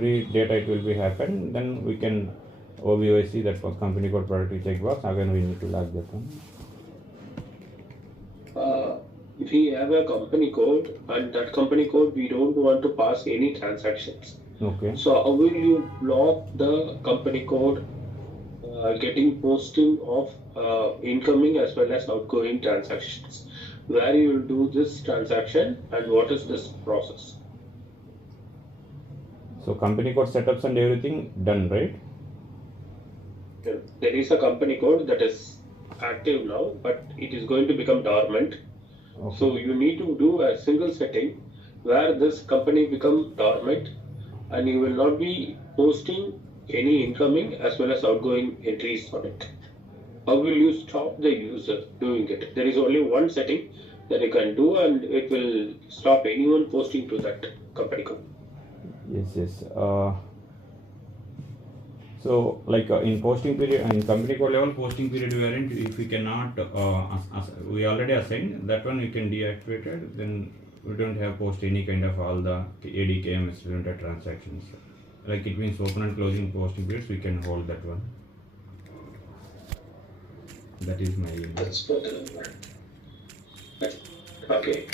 every data it will be happen, then we can OVOC, that was company code productive checkbox. Again, we need to log that one. If we have a company code and that company code we don't want to pass any transactions. Okay. So how will you block the company code getting posting of incoming as well as outgoing transactions? Where you will do this transaction and what is this process? So company code setups and everything done, right? There is a company code that is active now, but it is going to become dormant. Okay. So you need to do a single setting where this company become dormant and you will not be posting any incoming as well as outgoing entries on it. How will you stop the user doing it? There is only one setting that you can do and it will stop anyone posting to that company code. Yes. So like in posting period, in company code level posting period variant, if we cannot we already assigned that one, we can deactivate it, then we don't have post any kind of all the ADKMS related transactions. Like it means open and closing posting periods, we can hold that one. That is my That's good. Okay.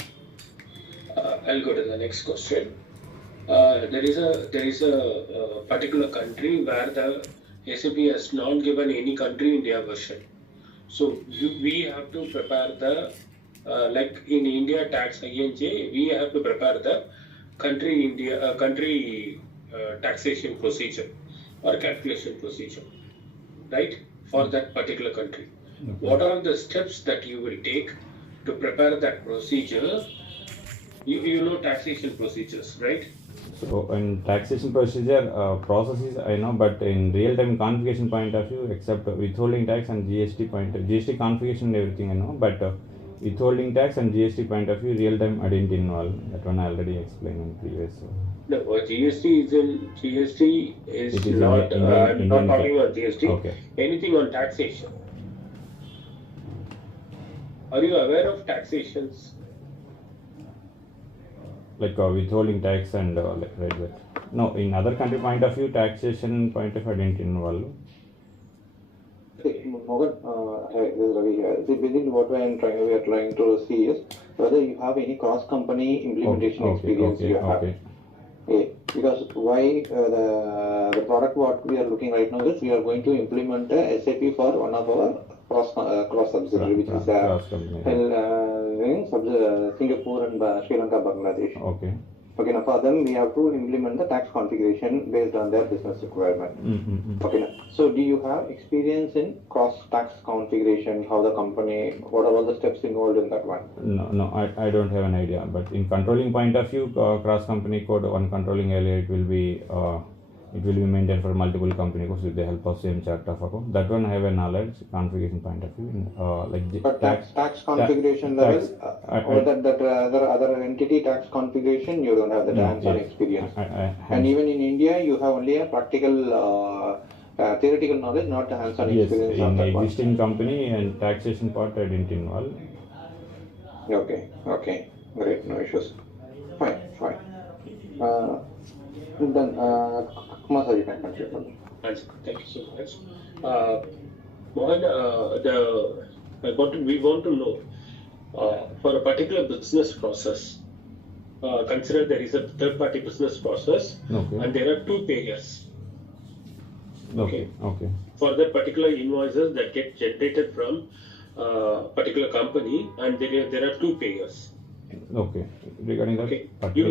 I'll go to the next question. There is a particular country where the SAP has not given any country India version. So we have to prepare the like in India tax INJ, we have to prepare the country taxation procedure or calculation procedure, right, for that particular country. Okay. What are the steps that you will take to prepare that procedure? You know taxation procedures, right? So in taxation procedure processes I know, but in real-time configuration point of view, except withholding tax and GST configuration and everything I know, but withholding tax and GST point of view, real-time I didn't involve. That one I already explained in previous. No, GST is not. I'm not talking about GST. Okay. Anything on taxation. Are you aware of taxations? Like withholding tax and like that. No, in other country point of view, taxation point of view, I didn't involve. Mohan, hi, this is Ravi here. See, basically what we are trying to see is whether you have any cross-company implementation experience you have. Okay. Because why the product what we are looking right now is we are going to implement a SAP for one of our cross subsidiary, which is Singapore and Sri Lanka, Bangladesh. Okay. Okay, now for them we have to implement the tax configuration based on their business requirement. Okay, now, so do you have experience in cross tax configuration? How the company, what are all the steps involved in that one? No, I don't have an idea. But in controlling point of view, cross company code, one controlling area, it will be maintained for multiple company codes with the help of same chart of account. That one I have a knowledge configuration point of view. But tax configuration level, or that other entity tax configuration, you don't have the hands-on experience. And even in India, you have only a practical, theoretical knowledge, not the hands-on experience. In the existing company and taxation part, I didn't involve. Okay, great, no issues. Fine. Then, Kumar sir, you can continue. Thank you so much. Mohan, we want to know for a particular business process. Consider there is a third-party business process, and there are two payers. Okay. For that particular invoices that get generated from particular company, and there are two payers. Okay. Regarding that, you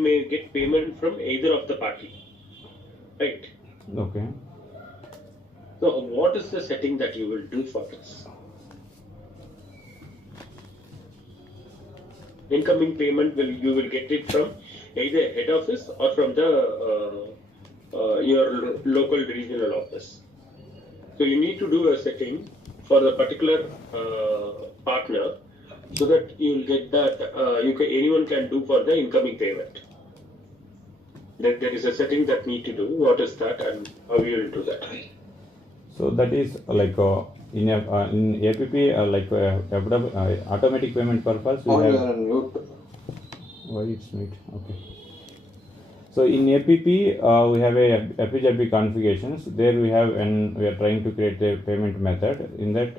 may get payment from either of the party, right? Okay. So what is the setting that you will do for this? Incoming payment you will get it from either head office or from the your local regional office. So you need to do a setting for the particular partner, so that you will get that anyone can do for the incoming payment. There is a setting that need to do. What is that, and how you will do that? So that is like in APP like automatic payment purpose. We have, mute. Why it's mute? Okay. So in APP, we have a FPGA configurations. There we have, and we are trying to create a payment method. In that,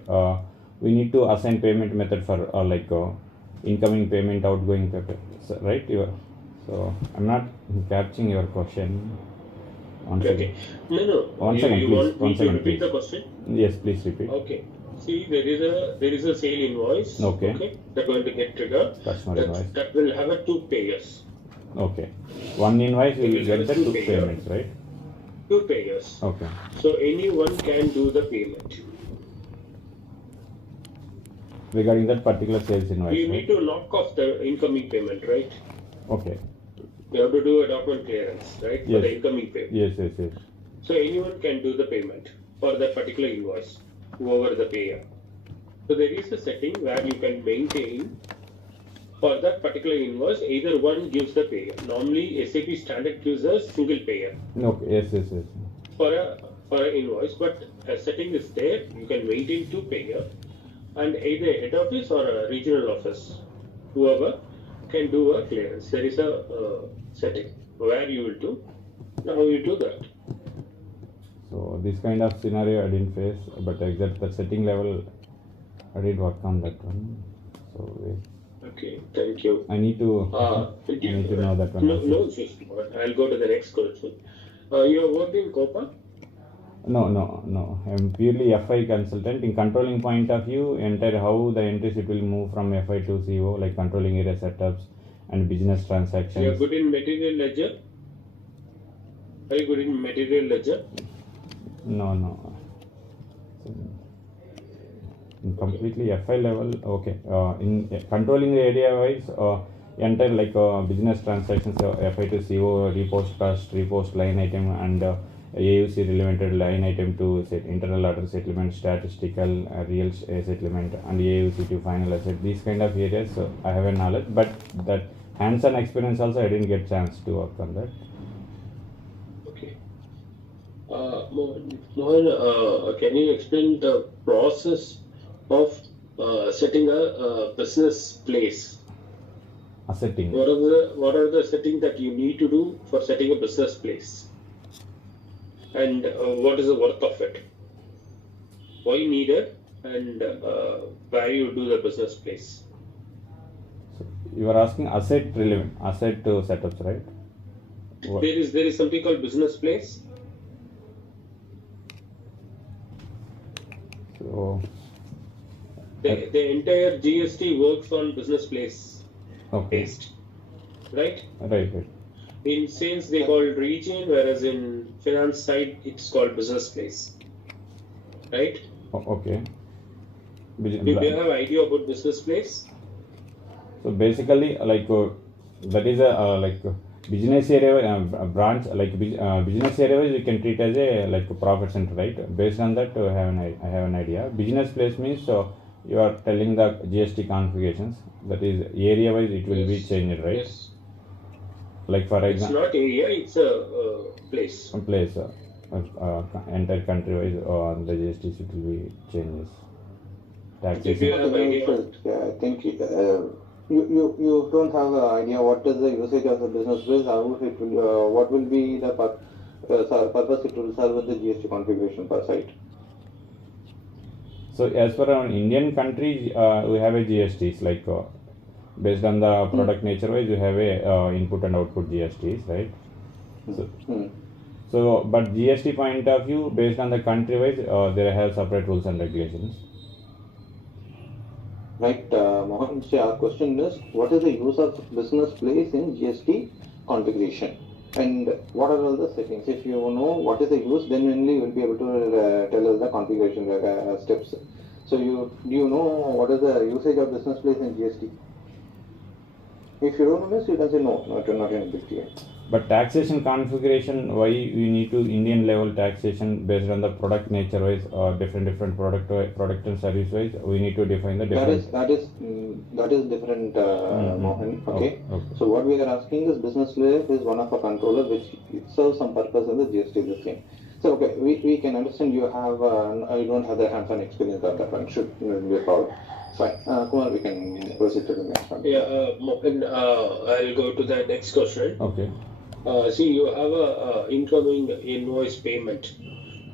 we need to assign payment method for incoming payment, outgoing payment, right? So I'm not capturing your question. One second. Okay. No. One second, you please. want One me second, to repeat please. the question? Yes, please repeat. Okay. See, there is a sale invoice. Okay. They're going to get triggered. Customer invoice. That will have a 2 payers. Okay. One invoice we will will get have the two 2 payers. payments, right? 2 payers. Okay. So anyone can do the payment. Regarding that particular sales invoice. You right? need to lock off the incoming payment, right? Okay. You have to do a document clearance, right? For Yes. the incoming payment. Yes. So anyone can do the payment for that particular invoice, whoever the payer. So there is a setting where you can maintain for that particular invoice, either one gives the payer. Normally SAP standard gives a single payer Okay. Yes. for an invoice, but a setting is there. You can maintain 2 payer, and either head office or a regional office, whoever can do a clearance. There is a setting where you will do. Now you do that. So this kind of scenario I didn't face, but exact the setting level I did work on that one. So wait. Okay, thank you. I need to know that one. No, just I'll go to the next question. You have worked in COPA? No. I'm purely FI consultant. In controlling point of view, entire how the entries it will move from FI to CO, like controlling area setups and business transactions. You are good in material ledger? Are you good in material ledger? No. In completely FI level, okay. In controlling the area wise, entire like business transactions, FI to CO, repost cost, repost line item, and AUC relevant line item to set internal order settlement, statistical, real settlement, and AUC to final asset. These kind of areas I have a knowledge, but that hands-on experience also I didn't get chance to work on that. Okay. Mohan, can you explain the process of setting a business place? A setting. What are the settings that you need to do for setting a business place? And what is the worth of it? Why needed, and where you do the business place? So you are asking asset relevant, asset setups, right? What? There is something called business place. So The entire GST works on business place okay. based, right? Right. In sales they call region, whereas in finance side it's called business place, right? Okay. Do you have idea about business place? So basically, like that is a like business area branch, like business area we can treat as a like a profit center, right? Based on that, I have an idea. Business place means you are telling the GST configurations. That is area wise it will be changed, right? Yes. Like for It's example, not area, it's a place. place entire country wise the GST it will be changes. If you Taxation. have idea. Yeah, I think you don't have an idea what is the usage of the business place, how it will, what will be the purpose it will serve with the GST configuration per site. So as per our Indian country, we have a GSTs like based on the product nature wise, you have a input and output GSTs, right? So but GST point of view, based on the country wise, they have separate rules and regulations. Right, Mohan, so our question is, what is the use of business place in GST configuration? And what are all the settings? If you know what is the use, then only you will be able to tell us the configuration steps. So do you know what is the usage of business place in GST? If you don't know this, you can say no, not in a big deal. But taxation configuration, why we need to Indian level taxation based on the product nature wise or different product and service wise, we need to define the different. That is different, Mohan. Okay. Okay. So what we are asking is business layer is one of a controller which it serves some purpose in the GST the same. So okay, we can understand you have you don't have the hands-on experience on that one. Should be a problem. Fine. Kumar, we can proceed to the next one. Yeah, Mohan, I'll go to the next question. Okay. See, you have a incoming invoice payment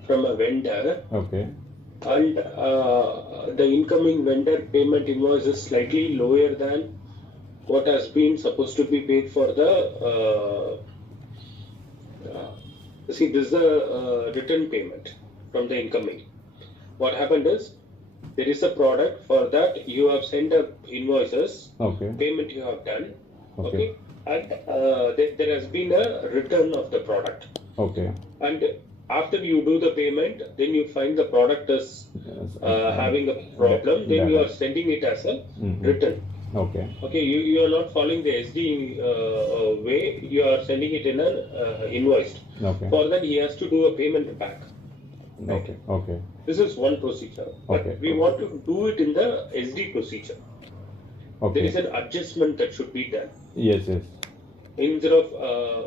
from a vendor, Okay. and the incoming vendor payment invoice is slightly lower than what has been supposed to be paid for the. See, this is a return payment from the incoming. What happened is, there is a product for that you have sent up invoices, Okay. payment you have done, Okay. and there has been a return of the product. Okay. And after you do the payment, then you find the product is Yes, having a problem, then you are damage. sending it as a Mhm. return. Okay. Okay, you are not following the SD way, you are sending it in an invoiced. Okay. For that, he has to do a payment back. Right? Okay. Okay. This is one procedure, but Okay. we want to do it in the SD procedure. There Okay. is an adjustment that should be done. Yes. Yes. Instead of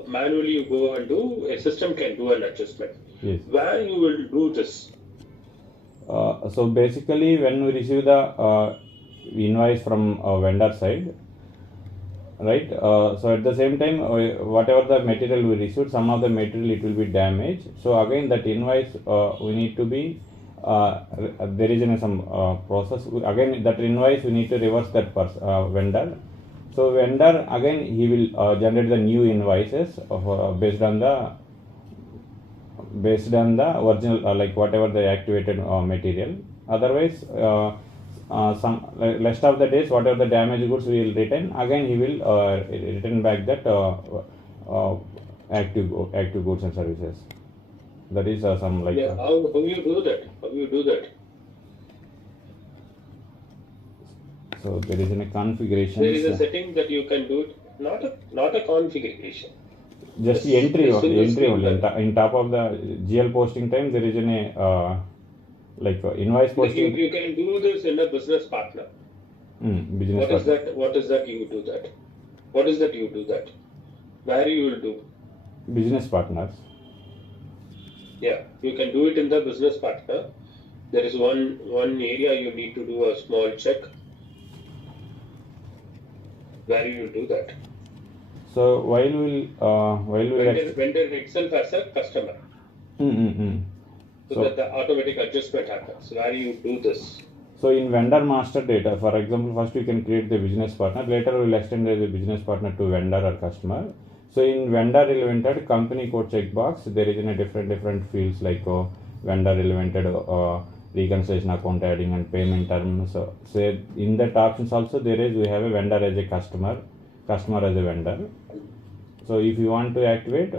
manually you go and do, a system can do an adjustment. Yes. Where you will do this? So basically, when we receive the invoice from vendor side, right? So at the same time, whatever the material we received, some of the material it will be damaged. So again, that invoice we need to be there is some process. Again, that invoice we need to reverse that vendor. So vendor again he will generate the new invoices of, based on the original like whatever the activated material. Otherwise some rest of the days whatever the damaged goods we will return, again he will return back that active goods and services. That is some like Yeah, how you do that? How you do that? so there is a configuration. There is a setting that you can do it. Not a configuration. Just Yes, entry yes, only, yes, entry yes, only. yes. In top of the GL posting time, there is an like invoice posting. You can do this in a business partner. Business What is partner. that? What is that you do that? What is that you do that? Where you will do? Business partners. Yeah, you can do it in the business partner. There is one area you need to do a small check. Where you will do that? So while we'll Vendor itself as a customer. So that the automatic adjustment happens. Where you do this? So in vendor master data, for example, first you can create the business partner. Later we will extend the business partner to vendor or customer. So in vendor relevant company code checkbox, there is in a different fields like vendor relevant reconciliation account adding and payment terms. So say in that options also there is we have a vendor as a customer as a vendor. So if you want to activate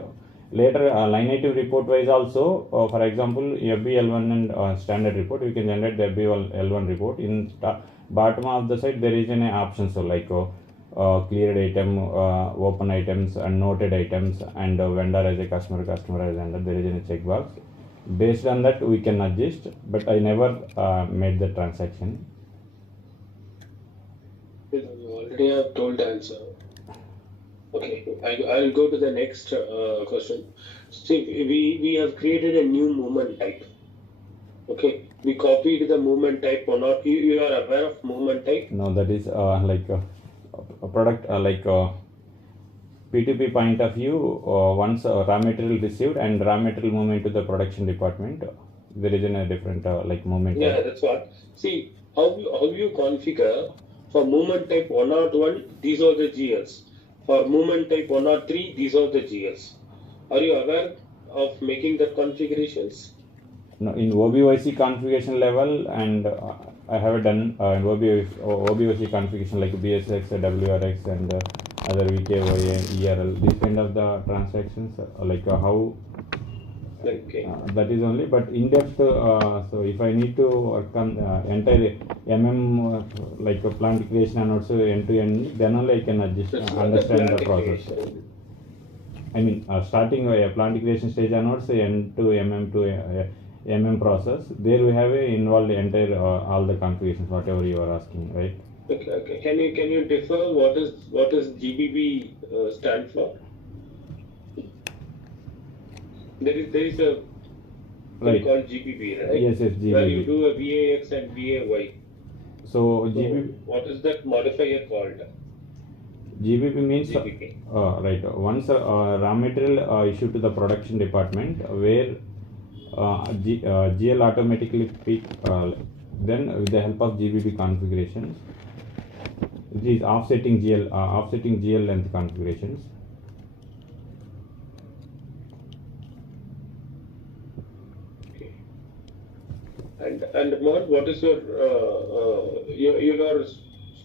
later line item report wise also, for example FBL1 and standard report, you can generate the FBL1 report. In bottom of the side there is an option, so like cleared item, open items and noted items, and vendor as a customer as vendor, there is a checkbox. Based on that we can adjust, but I never made the transaction. You already have told the answer. Okay, I'll go to the next question. See, we have created a new movement type. Okay, we copied the movement type or not. You are aware of movement type? No, that is like a product like P2P point of view. Once raw material received and raw material movement to the production department, there is a different like movement. Yeah, type. That's what. See, how you configure for movement type 101, these are the GLs. For movement type 103, these are the GLs. Are you aware of making that configurations? No, in OBYC configuration level, and I have done in OBYC configuration like BSX, WRX, and other VKY, ERL, these kind of the transactions, like how. Okay. That is only, but in depth. So if I need to work on entire like a plant creation and also end to end, then only I can understand the process. I mean, starting a plant creation stage and also end to MM process. There we have involved entire all the configurations, whatever you are asking, right? Okay. Can you differ what is GBB stand for? There is a thing called GBB, right? Yes, GBB. Where you do a VAX and VAY. So GBB. What is that modifier called? GBP means GBP. right. Once raw material issued to the production department, where GL automatically pick. Then with the help of GBP configurations, it is offsetting GL length configurations. Okay. And Mohan, what is your you are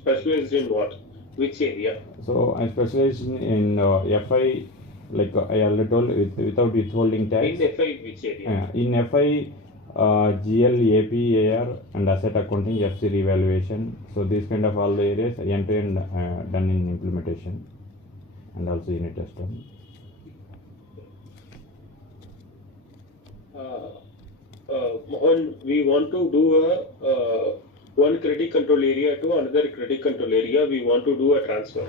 specialized in what? Which area? So I specialize in FI, like I already told, without withholding tax. In FI, which area? In FI, GL, AP, AR, and asset accounting, FC revaluation. So these kind of all the areas end-to-end done in implementation, and also unit test done. Mohan, we want to do a one credit control area to another credit control area. We want to do a transfer.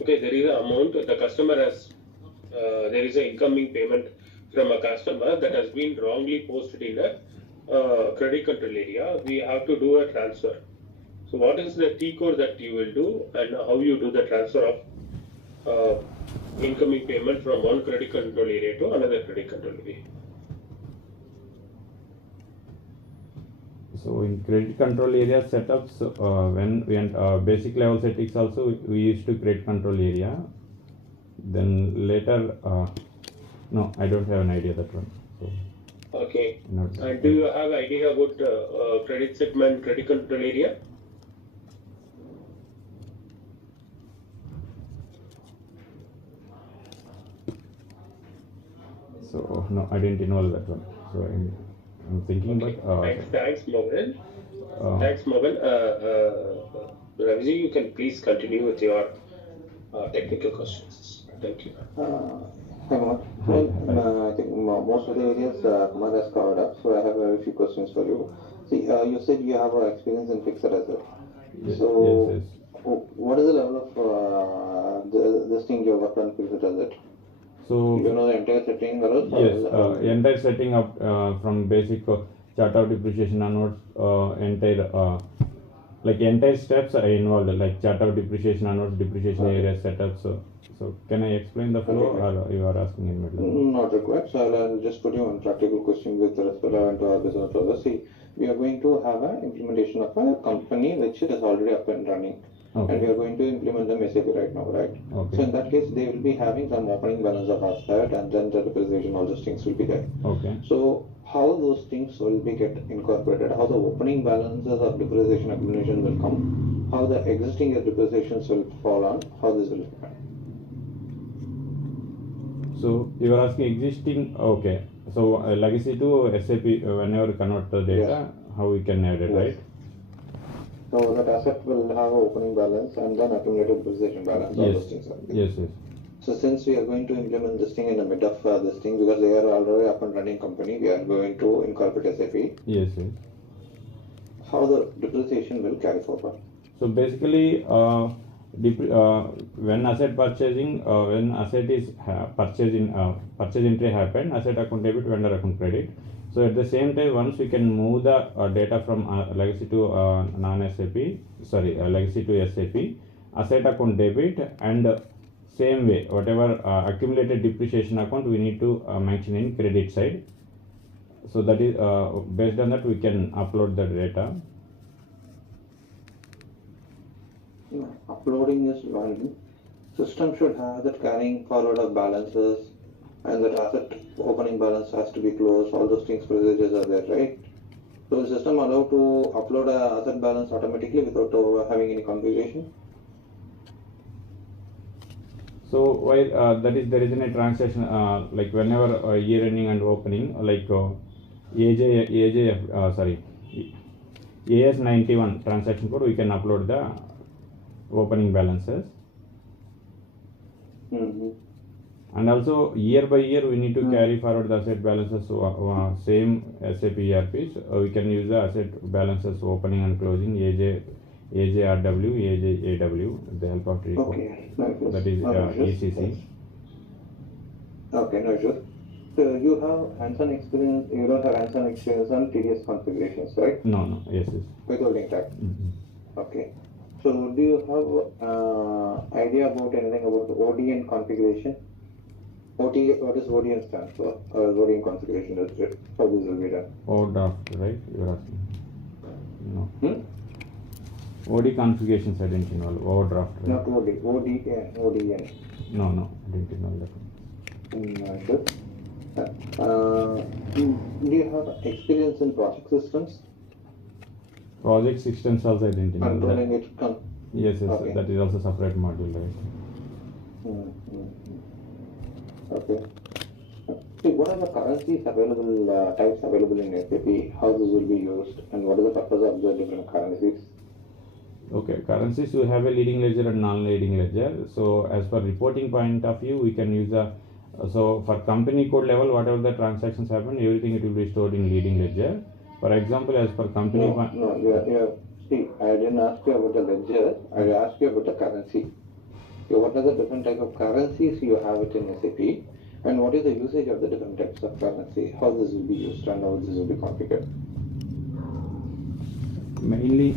Okay, there is an amount the customer has. There is an incoming payment from a customer that has been wrongly posted in a credit control area. We have to do a transfer. So, what is the T code that you will do, and how you do the transfer of incoming payment from one credit control area to another credit control area? So in credit control area setups, when we basic level settings also we used to create control area. Then later, no, I don't have an idea that one. So, okay. And do you have idea about credit segment, credit control area? So no, I didn't involve that one. So I'm thinking, okay. But thanks, Mohan. Thanks, Mohan. Raviji, you can please continue with your technical questions. Thank you. Hi, Mohan. Well, I think most of the areas Kumar has covered up, so I have a few questions for you. See, you said you have experience in fixed asset. yes, So, yes. what is the level of this thing you have done fixed asset? So You know the entire setting or else? yes, entire setting up from basic chart of depreciation onwards, entire like entire steps are involved, like chart of depreciation onwards, depreciation area setup. So can I explain the flow, or you are asking in middle? Not required. So I'll just put you on practical question with respect to our business process. See, we are going to have an implementation of a company which is already up and running. Okay. And we are going to implement them SAP right now, right? Okay. So in that case, they will be having some opening balance of asset, and then the depreciation, all those things will be there. Okay. So how those things will be get incorporated, how the opening balances of depreciation accumulation will come, how the existing depreciations will fall on, how this will happen. So you are asking existing, okay. So legacy to SAP, whenever you convert the data, how we can add it, right? So that asset will have an opening balance and then accumulated depreciation balance, all those things. Yes, yes. So since we are going to implement this thing in the mid of this thing, because they are already up and running company, we are going to incorporate SAP. Yes, yes. How the depreciation will carry forward? So basically, when asset purchasing, when asset is purchased in purchase entry happen, asset account debit, vendor account credit. So at the same time, once we can move the data from legacy to legacy to SAP, asset account debit, and same way, whatever accumulated depreciation account we need to mention in credit side. So that is based on that we can upload the data. Uploading is one. System should have that carrying forward of balances, and that asset opening balance has to be closed. All those things procedures are there, right? So is the system allowed to upload a asset balance automatically without having any configuration? So while there is a transaction like whenever year ending and opening, like AS91 transaction code, we can upload the opening balances. Mm-hmm. And also year by year we need to carry forward the asset balances. So same SAP ERPs, we can use the asset balances opening and closing AJRW, AJAW with the help of tree code. Okay, no, That is ECC. Okay, no issues. So you have hands-on experience, you don't have hands-on experience on TDS configurations, right? No, yes. Withholding tax. Mm-hmm. Okay. So do you have idea about anything about ODN configuration? What does ODN stand for? ODN configuration, that's it. How this will be done? Overdraft, right? You're asking. No. Hmm? OD configurations I didn't know. Overdraft, right? Not OD, ODN. No, I didn't know that. Good. Do you have experience in project systems? Project systems also I didn't know. Controlling That. it? Yes, Okay. that is also separate module, right? Okay. See, what are the currencies available, types available in SAP? How this will be used, and what is the purpose of the different currencies? Okay, currencies you have a leading ledger and non-leading ledger. So as per reporting point of view, we can use the so for company code level, whatever the transactions happen, everything it will be stored in leading ledger. For example, as per company See, I didn't ask you about the ledger. I asked you about the currency. So what are the different type of currencies you have it in SAP, and what is the usage of the different types of currency? How this will be used and how this will be configured? mainly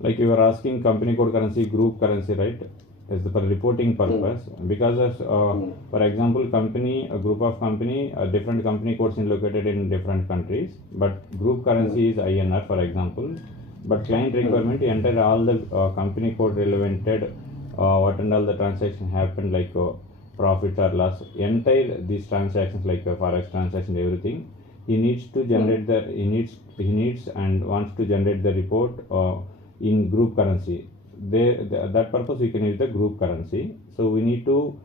like you are asking company code currency, group currency, right? As for reporting purpose, because of for example, a group of company, different company codes are located in different countries, but group currency is INR, for example. But client requirement enter all the company code relevanted what and all the transaction happened, like profit or loss, entire these transactions like forex transaction, everything. He needs to generate he needs and wants to generate the report in group currency. That purpose we can use the group currency. So we need to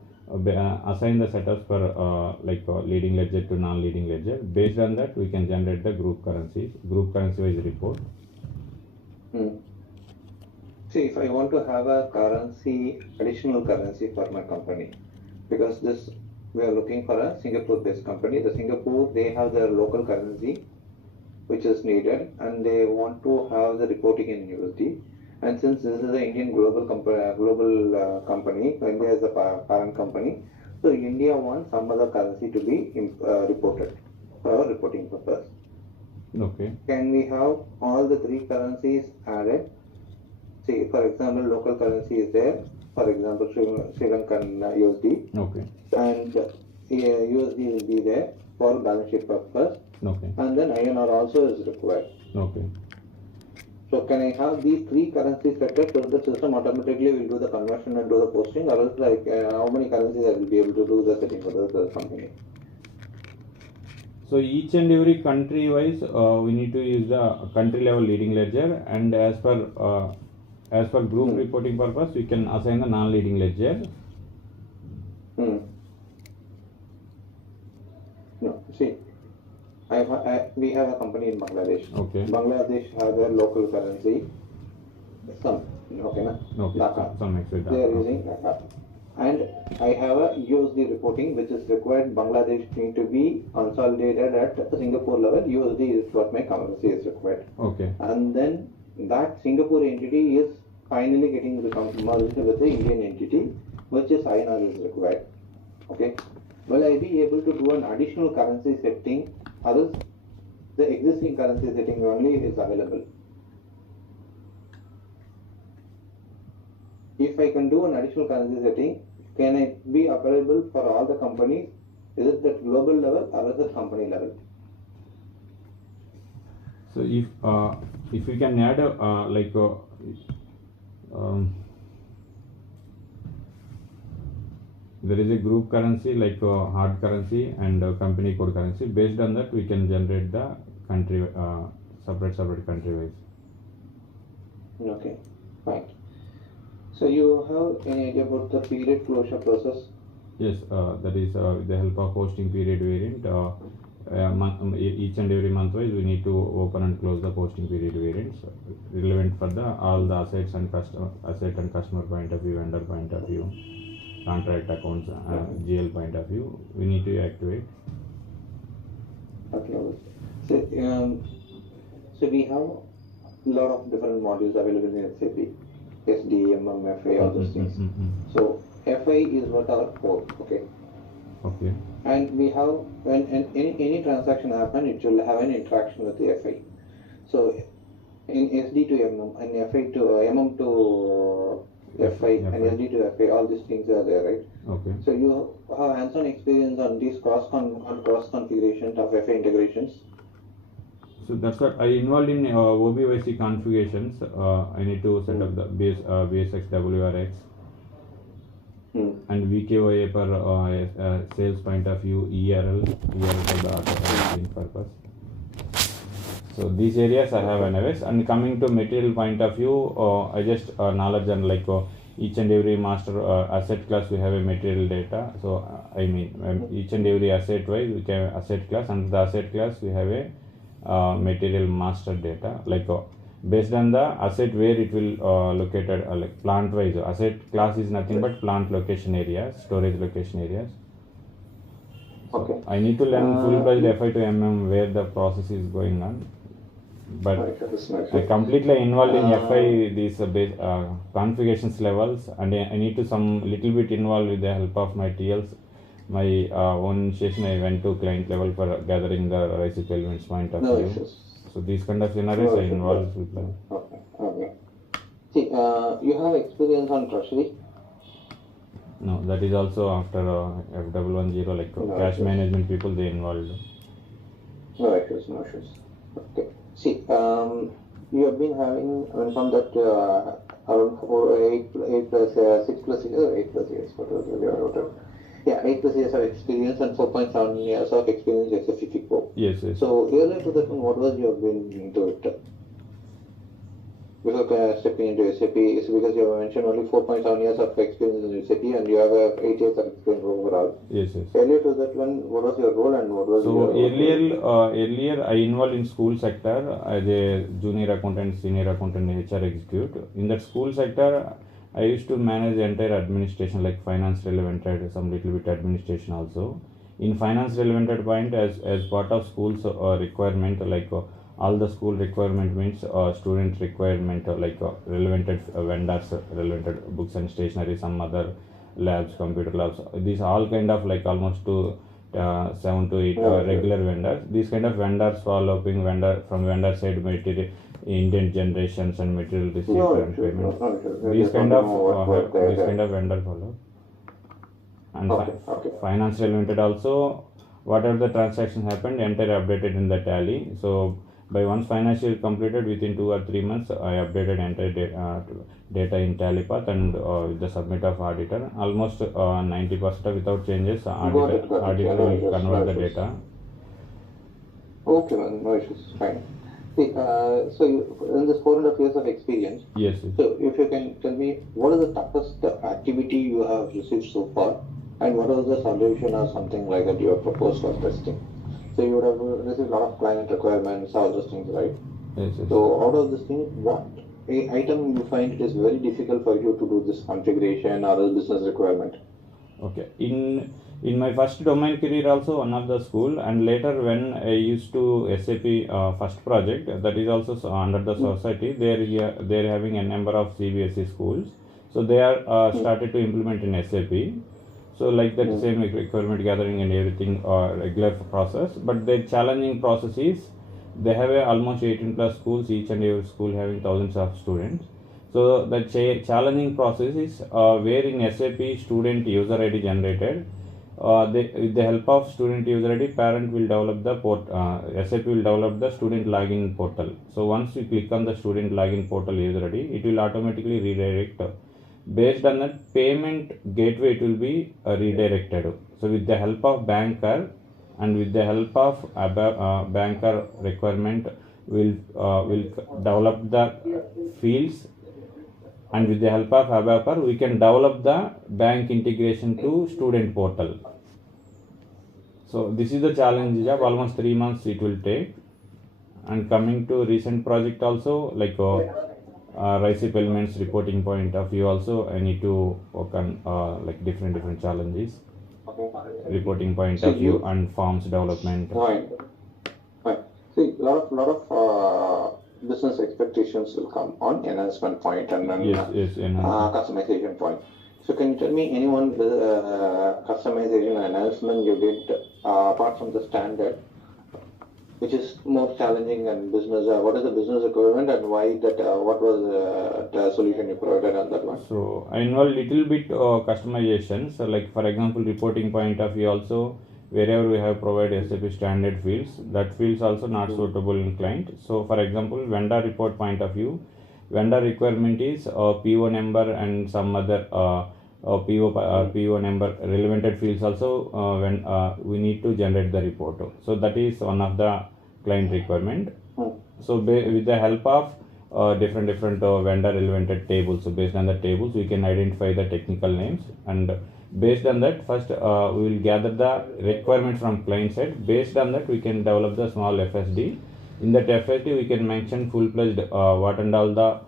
assign the setups for leading ledger to non-leading ledger. Based on that, we can generate the group currency wise report. See, if I want to have a additional currency for my company, because we are looking for a Singapore-based company. The Singapore, they have their local currency, which is needed, and they want to have the reporting in USD. And since this is an Indian global company, India is a parent company, so India wants some other currency to be reported for our reporting purpose. Okay. Can we have all the three currencies added? See, for example, local currency is there. For example, Sri Lankan USD. Okay. And USD will be there for balance sheet purpose. Okay. And then INR also is required. Okay. So can I have these three currencies set up so the system automatically will do the conversion and do the posting, or else how many currencies I will be able to do the setting for the company? So each and every country wise, we need to use the country level leading ledger, and as per group reporting purpose, we can assign the non-leading ledger. No, see, we have a company in Bangladesh. Okay. Bangladesh has their local currency. Some, okay, na? Okay. Dhaka. Some extra They are using Dhaka. And I have a USD reporting which is required. Bangladesh need to be consolidated at Singapore level. USD is what my currency is required. Okay. And then that Singapore entity is finally getting merged with the Indian entity, which is INR is required. Okay. Will I be able to do an additional currency setting? Others, the existing currency setting only is available. If I can do an additional currency setting, can it be available for all the companies? Is it at global level or is it company level? So if we can add there is a group currency like hard currency and company code currency. Based on that, we can generate the country separate country wise. Okay, fine. So you have any idea about the period closure process? Yes, that is with the help of posting period variant. Each and every month wise, we need to open and close the posting period variants relevant for all the asset and customer point of view, vendor point of view, contract accounts, GL point of view. We need to activate. Okay. So we have a lot of different modules available in SAP. SD, FA, all those things. So FI is what our core, okay? Okay. And we have, when any transaction happen, it will have an interaction with the FI. So in SD to MM and FI to MM to FI and SD to FI, all these things are there, right? Okay. So you have hands-on experience on these cross configurations of FI integrations. So that's what I involved in OBYC configurations. I need to set up the BSX WRX and VKOA per sales point of view, ERL for the auto purpose. So these areas I have anyways. And coming to material point of view, I just knowledge and like each and every master asset class we have a material data. So I mean each and every asset wise we have asset class, and the asset class we have a material master data, like based on the asset where it will located, like plant wise. Asset class is nothing but plant location areas, storage location areas. So Okay. I need to learn full-fledged FI to MM where the process is going on, but I completely involved in FI these base configurations levels, and I need to some little bit involved with the help of my TLs. My own initiation, I went to client level for gathering the RISC elements point of view. Issues. So these kind of scenarios I involved with them. Okay. See, you have experience on treasury? No, that is also after F110, like cash management people they involved. No issues. Okay. See, you have been having from that around 8 plus 6 plus years or 8 plus years. What was the total? Yeah, 8 plus years of experience and 4.7 years of experience as a FICO. Yes. So earlier to that one, what was your been into it? Before stepping into SAP, it's because you have mentioned only 4.7 years of experience in SAP and you have 8 years of experience overall. Yes. Earlier to that one, what was your role and what was your earlier I involved in school sector as a junior accountant, senior accountant, HR executive. In that school sector, I used to manage the entire administration, like finance relevant, some little bit administration also. In finance relevant point, as part of school's requirement, like all the school requirement means student requirement, like relevant vendors, relevant books and stationery, some other labs, computer labs. These all kind of like almost to 7 to 8 regular vendors. These kind of vendors following from vendor side material indent generations and material receipt and payment. These kind of vendor follow. And finance relevant also, whatever the transaction happened, entire updated in the tally. So by once financial completed, within 2 or 3 months, I updated entire data in tally path and with the submit of auditor. Almost 90% without changes, auditor will convert the data. Okay, man, no issues, fine. See, so in this 4.5 years of experience, yes. So if you can tell me, what is the toughest activity you have received so far, and what was the solution or something like that you have proposed for testing? So you would have received a lot of client requirements, all those things, right? Yes. So out of this thing, what item you find it is very difficult for you to do this configuration or a business requirement? Okay. In my first domain career also one of the school, and later when I used to SAP first project, that is also under the society, they're having a number of CBSE schools. So they are started to implement in SAP. So like that same requirement gathering and everything regular process, but the challenging process is they have almost 18 plus schools, each and every school having thousands of students. So the challenging process is where in SAP student user ID generated, with the help of student user ID, parent will develop the SAP will develop the student login portal. So once you click on the student login portal user ID, it will automatically redirect. Based on that payment gateway, it will be redirected. So with the help of banker and with the help of banker requirement, will develop the fields, and with the help of ABAPR we can develop the bank integration to student portal. So this is the challenge job, almost 3 months it will take. And coming to recent project also, like RISC elements reporting point of view also, I need to work on like different challenges, reporting point of view and forms development. Fine. See, lot of business expectations will come on enhancement point and then customization point. So can you tell me anyone customization and enhancement you did apart from the standard, which is more challenging and business? What is the business requirement and why that? What was the solution you provided on that one? So I involve little bit customization. So like for example, reporting point of view also, wherever we have provided SAP standard fields, that fields also not suitable in client. So for example, vendor report point of view, vendor requirement is PO number and some other PO number relevant fields also when we need to generate the report. So that is one of the client requirement. So with the help of different vendor relevant tables, so based on the tables we can identify the technical names, and based on that first we will gather the requirement from client side. Based on that we can develop the small FSD. In that FSD we can mention full-fledged what and all the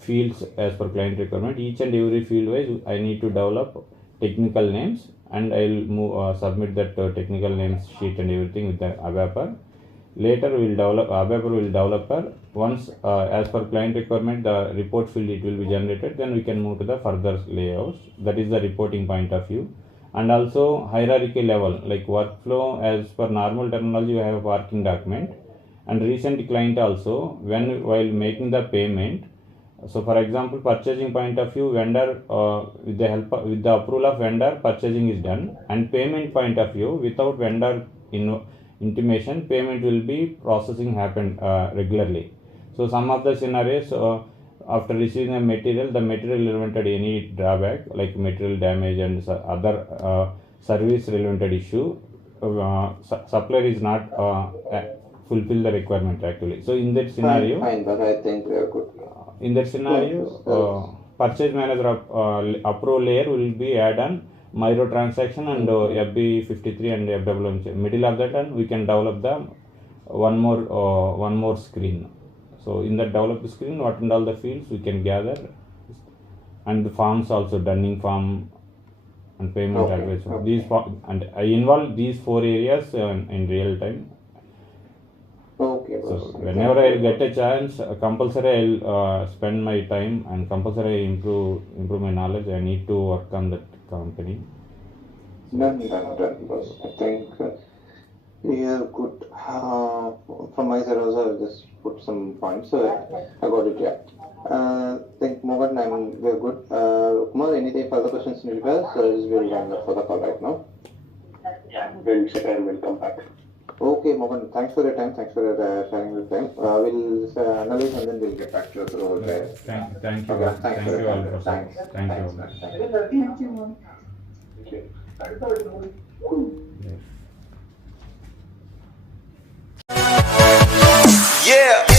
fields as per client requirement. Each and every field wise I need to develop technical names, and I will submit that technical names sheet and everything with the ABAPer. Later we will develop ABAPer will developer. Once as per client requirement the report field it will be generated, then we can move to the further layouts. That is the reporting point of view. And also hierarchy level, like workflow, as per normal terminology you have a working document, and recent client also while making the payment. So for example, purchasing point of view, vendor with the approval of vendor, purchasing is done, and payment point of view, without vendor intimation, payment will be processing happen regularly. So some of the scenarios, after receiving the material relevant any drawback like material damage and other service relevant issue, supplier is not fulfill the requirement actually. So in that scenario, fine, but I think we are good. In that scenario, purchase manager approval layer will be add on micro transaction and FB53 and FWM. Middle of that, and we can develop the one more screen. So in that developed screen, what and all the fields we can gather, and the forms also, dunning form and payment address. These and I involve these 4 areas in real time. Okay. So whenever I get a chance, compulsory I'll spend my time, and compulsory improve my knowledge. I need to work on that company. Done, boss. I think yeah, good. From my side also, I'll just put some points. So I got it. Yeah. I think Mohan, we're good. Kumar, anything further questions in regards? We'll hang up for the call right now. Yeah, we'll check and we'll come back. Okay, Mohan, thanks for your time. Thanks for sharing the time. We'll analyze and then we'll get back to you through the. Thank you. Okay, Thank you all for Thanks. Thank you all. Thank you, Mom. Yes. Yeah.